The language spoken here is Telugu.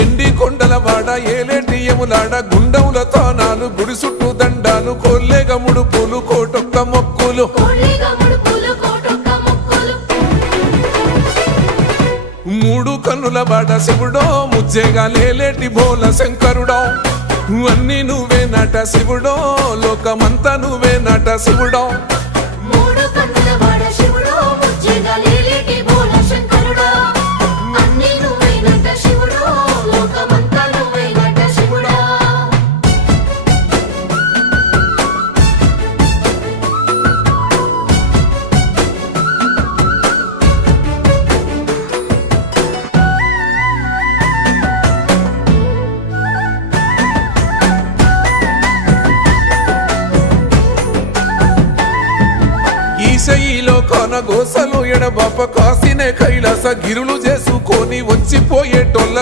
ఎండి కొండల వాడ ఏలేటి యములాడ గుండముల తానాలు గుడి చుట్టూ దండాలు కోల్లేగ ముడుపులు కోటొక్క మొక్కులు మూడు కన్నుల వాడ శివుడో ముజ్జేగా లేలేటి భోల శంకరుడో అన్ని నువ్వే నట శివుడో లోకమంతా నువ్వే నట శివుడో ఈశయిలో కొన గోసలు ఎడబాప కాసినే కైలాస గిరులు చేసుకొని వచ్చిపోయేటోళ్ళ